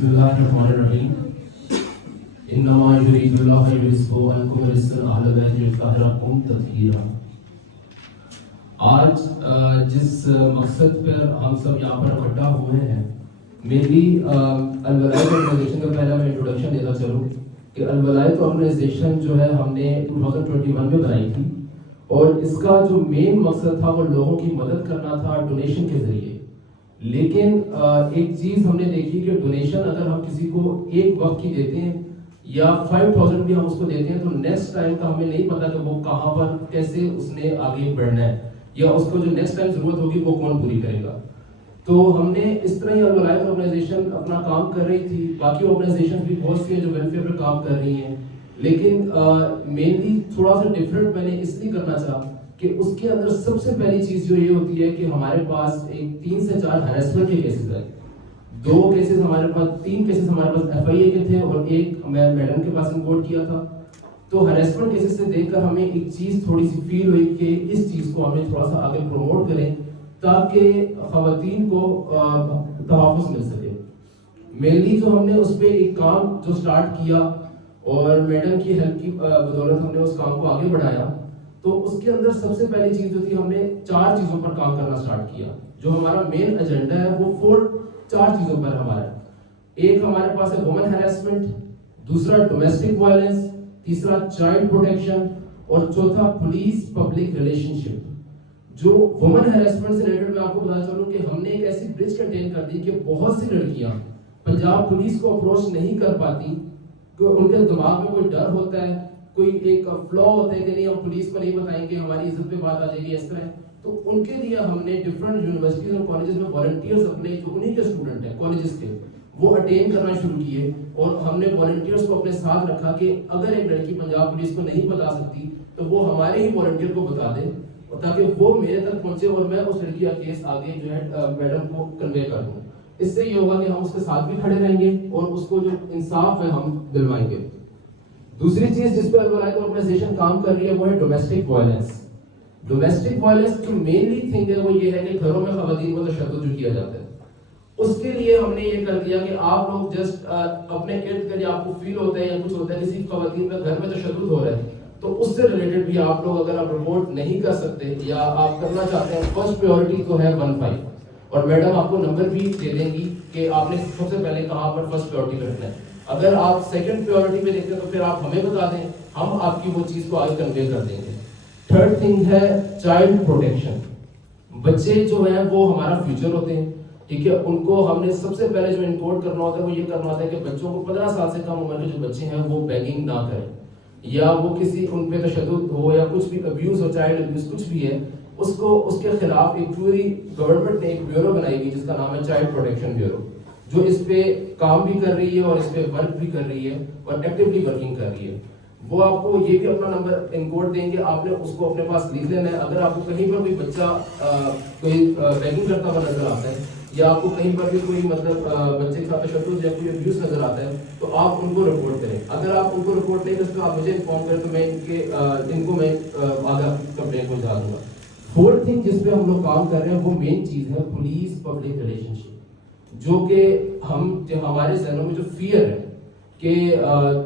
बिस्मिल्लाहिर्रहमानिर्रहीम। इन्नमा युरीदुल्लाहु लियुज़हिबा अन्कुम रिज्सा अहल बैति वयुत्तहिरकुम तत्हीरा। आज जिस मकसद पर हम सब यहाँ पर इकट्ठा हुए हैं, मेनली अल-वलायत ऑर्गेनाइजेशन का पहला मैं इंट्रोडक्शन देना चाहूँ कि अल-वलायत ऑर्गेनाइजेशन जो है हमने 2021 में बनाई थी और इसका जो मेन मकसद था वो लोगों की मदद करना था डोनेशन के ज़रिए। लेकिन एक चीज़ हमने देखी कि डोनेशन अगर हम किसी को एक वक्त की देते हैं या 5000 भी हम उसको देते हैं तो नेक्स्ट टाइम का हमें नहीं पता कि वो कहाँ पर कैसे उसने आगे बढ़ना है या उसको जो नेक्स्ट टाइम ज़रूरत होगी वो कौन पूरी करेगा। तो हमने इस तरह ही अल-वलायत ऑर्गेनाइजेशन अपना काम कर रही थी। बाकी ऑर्गेनाइजेशन भी बहुत सी हैं जो वेलफेयर पर काम कर रही हैं, लेकिन मेनली थोड़ा सा डिफरेंट मैंने इसलिए करना चाहा कि उसके अंदर सबसे पहली चीज़ जो ये होती है कि हमारे पास एक 3 से 4 हैरेसमेंट के केसेस है। 2 केसेस हमारे पास, 3 केसेस हमारे पास FIA के थे और एक मैं मैडम के पास रिपोर्ट किया था। तो हैरेसमेंट केसेस से देखकर हमें एक चीज़ थोड़ी सी फील हुई कि इस चीज़ को हमें थोड़ा सा आगे प्रमोट करें ताकि ख़वातीन को तहफ़्फ़ुज़ मिल सके। मेनली जो हमने उस पर एक काम जो स्टार्ट किया और मैडम की हेल्प की बदौलत हमने उस काम को आगे बढ़ाया, तो उसके अंदर सबसे पहली चीज़ जो थी हमने 4 चीज़ों पर काम करना स्टार्ट किया। जो हमारा मेन एजेंडा है वो 4 चीज़ों पर हमारा, एक हमारे पास है वुमेन हैरेसमेंट, दूसरा डोमेस्टिक वायलेंस, तीसरा चाइल्ड प्रोटेक्शन और चौथा पुलिस पब्लिक रिलेशनशिप। जो वुमेन हैरेसमेंट से रिलेटेड मैं आपको बताना चाहूँ कि हमने एक ऐसी ब्रिज कंटेन कर दी कि बहुत सी लड़कियाँ पंजाब पुलिस को अप्रोच नहीं कर पाती, उनके दिमाग में कोई डर होता है, कोई एक फ्लॉ होता है कि नहीं हम पुलिस को नहीं बताएंगे, हमारी इज्जत पे बात आ जाएगी इस तरह। तो उनके लिए हमने डिफरेंट यूनिवर्सिटीज और कॉलेजेस में वॉलंटियर्स अपने जो उन्हीं के स्टूडेंट हैं कॉलेजेस के, वो अटेंड करना शुरू किए और हमने वॉलंटियर्स को अपने साथ रखा कि अगर एक लड़की पंजाब पुलिस को नहीं बता सकती तो वो हमारे ही वॉलंटियर को बता दे ताकि वो मेरे तक पहुंचे और मैं उस लड़की का केस आगे जो है मैडम को कन्वे कर दूँ। इससे ये होगा कि हम उसके साथ भी खड़े रहेंगे और उसको जो इंसाफ है हम दिलवाएंगे। दूसरी चीज जिस पर अल-वलायत ऑर्गेनाइजेशन काम कर रही है वो है डोमेस्टिक वायलेंस। डोमेस्टिक वायलेंस जो मेनली थिंग है वो ये है कि घरों में खवातीन को तशद्दुद जो किया जाता है, उसके लिए हमने ये कर दिया कि आप लोग जस्ट अपने इर्द गिर्द आपको फील होता है या कुछ होता है किसी खवातीन का घर में तशद्दुद हो रहा है तो उससे रिलेटेड भी आप लोग अगर आप रिपोर्ट नहीं कर सकते या आप करना चाहते हैं, फर्स्ट प्रायोरिटी तो है 15 और मैडम आपको नंबर भी दे देंगी कि आपने सबसे पहले कहाँ पर फर्स्ट प्रायोरिटी रखना है। अगर आप सेकंड प्रायोरिटी पे देखते हैं तो फिर आप हमें बता दें, हम आपकी वो चीज़ को आगे कन्वे कर देंगे। थर्ड थिंग है चाइल्ड प्रोटेक्शन। बच्चे जो हैं वो हमारा फ्यूचर होते हैं, ठीक है। उनको हमने सबसे पहले जो इनकोड करना होता है वो ये करना होता है कि बच्चों को 15 साल से कम उम्र के जो बच्चे हैं वो बेगिंग ना करें या वो किसी उन पे तशद्दुद हो या कुछ भी अब्यूज़ हो, चाइल्ड अब्यूज़ कुछ भी है, उसको उसके खिलाफ एक पूरी गवर्नमेंट ने एक ब्यूरो बनाई हुई जिसका नाम है चाइल्ड प्रोटेक्शन ब्यूरो, जो इस पे काम भी कर रही है और इस पे वर्क भी कर रही है और एक्टिवली वर्किंग कर रही है। वो आपको ये भी अपना नंबर इनकोड देंगे, आपने उसको अपने पास लिख लेना है। अगर आपको कहीं पर कोई बच्चा कोई बेगिंग करता हुआ नजर आता है या आपको कहीं पर भी कोई मतलब बच्चे के साथ तशद्दुद या कोई अब्यूज़ नजर आता है तो आप उनको रिपोर्ट करें। अगर आप उनको रिपोर्ट नहीं करते तो आप मुझे इन्फॉर्म करें तो मैं इनको मैं आगे कंप्लेंट को जा दूंगा। फोर्थ थिंग जिस पे हम लोग काम कर रहे हैं वो मेन चीज़ है पुलिस पब्लिक रिलेशनशिप, जो कि हमारे जहनों में जो फियर है कि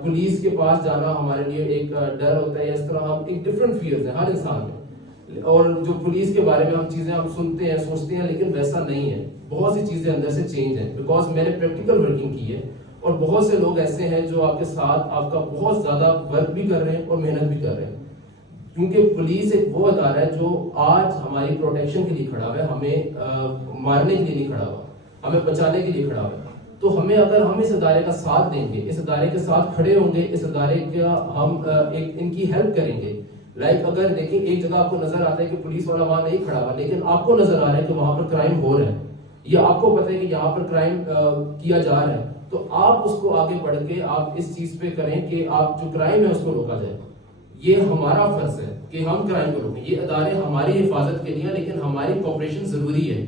पुलिस के पास जाना हमारे लिए एक डर होता है, इस तरह हम एक डिफरेंट फियर्स है हर इंसान में, और जो पुलिस के बारे में हम चीज़ें हम सुनते हैं सोचते हैं लेकिन वैसा नहीं है। बहुत सी चीज़ें अंदर से चेंज है बिकॉज मैंने प्रैक्टिकल वर्किंग की है और बहुत से लोग ऐसे हैं जो आपके साथ आपका बहुत ज़्यादा वर्क भी कर रहे हैं और मेहनत भी कर रहे हैं, क्योंकि पुलिस एक वो अदारा है जो आज हमारी प्रोटेक्शन के लिए खड़ा हुआ है, हमें मारने के लिए नहीं खड़ा हुआ, हमें बचाने के लिए खड़ा हुआ है। तो हमें अगर हम इस अदारे का साथ देंगे, इस अदारे के साथ खड़े होंगे, इस अदारे का हम एक इनकी हेल्प करेंगे। लाइक अगर देखिए एक जगह आपको नजर आता है कि पुलिस वाला वहां नहीं खड़ा हुआ लेकिन आपको नजर आ रहा है कि वहां पर क्राइम हो रहा है या आपको पता है कि यहाँ पर क्राइम किया जा रहा है, तो आप उसको आगे बढ़ के आप इस चीज पे करें कि आप जो क्राइम है उसको रोका जाए। ये हमारा फर्ज है कि हम क्राइम को रोकें। ये अदारे हमारी हिफाजत के लिए लेकिन हमारी कोऑपरेशन जरूरी है।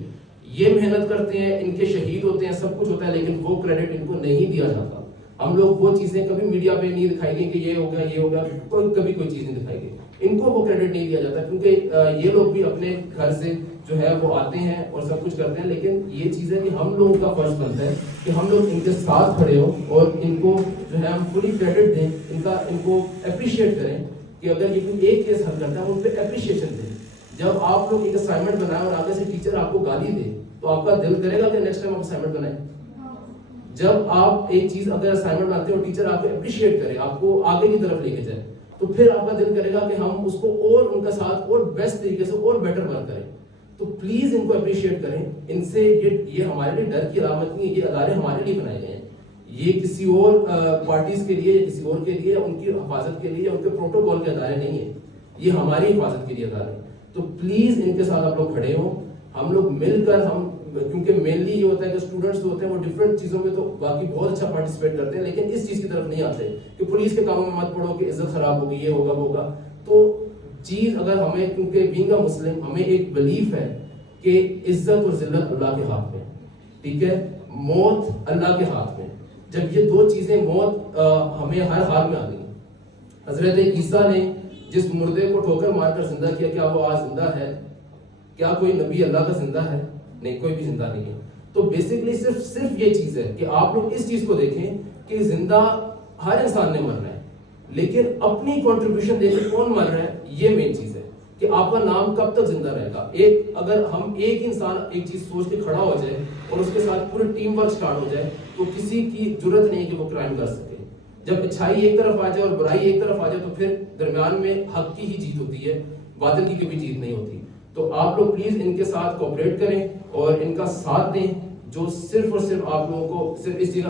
ये मेहनत करते हैं, इनके शहीद होते हैं, सब कुछ होता है लेकिन वो क्रेडिट इनको नहीं दिया जाता। ہم لوگ وہ چیزیں کبھی میڈیا پہ نہیں دکھائی گئی کہ یہ ہو گیا کبھی کوئی چیز نہیں دکھائی گئی. ان کو وہ کریڈٹ نہیں دیا جاتا کیونکہ یہ لوگ بھی اپنے گھر سے جو ہے وہ آتے ہیں اور سب کچھ کرتے ہیں. لیکن یہ چیز ہے کہ ہم لوگوں کا فرض بنتا ہے کہ ہم لوگ ان کے ساتھ کھڑے ہوں اور ان کو جو ہے ہم پوری کریڈٹ دیں, ان کو اپریشیٹ کریں کہ اگر یہ کوئی ایک کیس حل کرتا ہے ان پہ اپریشیشن دیں. جب آپ لوگ ایک اسائنمنٹ بنائیں اور آگے سے ٹیچر آپ کو گالی دے تو آپ کا دل کرے گا کہ نیکسٹ ٹائم آپ اسائنمنٹ بنائیں. جب آپ ایک چیز اگر اسائنمنٹ بناتے ہیں اور ٹیچر آپ کو اپریشیٹ کرے, آپ کو آگے کی طرف لے کے جائے, تو پھر آپ کا دل کرے گا کہ ہم اس کو اور ان کے ساتھ اور بیسٹ طریقے سے اور بیٹر ورک کریں. تو پلیز ان کو اپریشیٹ کریں. ان سے یہ ہمارے لیے ڈر کی علامت نہیں ہے, یہ ادارے ہمارے لیے بنائے گئے ہیں. یہ کسی اور پارٹیز کے لیے یا کسی اور کے لیے ان کی حفاظت کے لیے ان کے پروٹوکول کے ادارے نہیں ہیں, یہ ہماری حفاظت کے لیے ادارے ہیں. تو پلیز ان کے ساتھ آپ لوگ کھڑے ہوں, ہم لوگ مل کر کیونکہ مینلی یہ ہوتا ہے کہ اسٹوڈنٹس جو ہوتے ہیں وہ ڈفرینٹ چیزوں میں تو باقی بہت اچھا پارٹیسپیٹ کرتے ہیں, لیکن اس چیز کی طرف نہیں آتے کہ پولیس کے کاموں میں مت پڑھو کہ عزت خراب ہوگی, یہ ہوگا وہ ہوگا. تو چیز اگر ہمیں, کیونکہ بینگ اے مسلم ہمیں ایک بلیف ہے کہ عزت اور ذلت اللہ کے ہاتھ میں, ٹھیک ہے, موت اللہ کے ہاتھ میں. جب یہ دو چیزیں موت ہمیں ہر حال میں آ گئی. حضرت عیسیٰ نے جس مردے کو ٹھوکر مار کر زندہ کیا, کیا وہ آج زندہ ہے؟ کیا کوئی نبی اللہ کا زندہ ہے؟ نہیں, کوئی بھی زندہ نہیں ہے. تو بیسکلی صرف یہ چیز ہے کہ آپ لوگ اس چیز کو دیکھیں کہ زندہ ہر انسان نے مرنا ہے, لیکن اپنی کنٹریبیوشن دے کے کون مر رہا ہے, یہ مین چیز ہے کہ آپ کا نام کب تک زندہ رہے گا. اگر ہم ایک انسان ایک چیز سوچ کے کھڑا ہو جائے اور اس کے ساتھ پوری ٹیم ورک سٹارٹ ہو جائے تو کسی کی ضرورت نہیں کہ وہ کرائم کر سکے. جب اچھائی ایک طرف آ جائے اور برائی ایک طرف آ جائے تو پھر درمیان میں حق کی ہی جیت ہوتی ہے, باطل کی کبھی جیت نہیں ہوتی. تو آپ لوگ پلیز ان کے ساتھ کوآپریٹ کریں اور ان کا ساتھ دیں, جو صرف اور صرف آپ لوگوں کو صرف اس چیز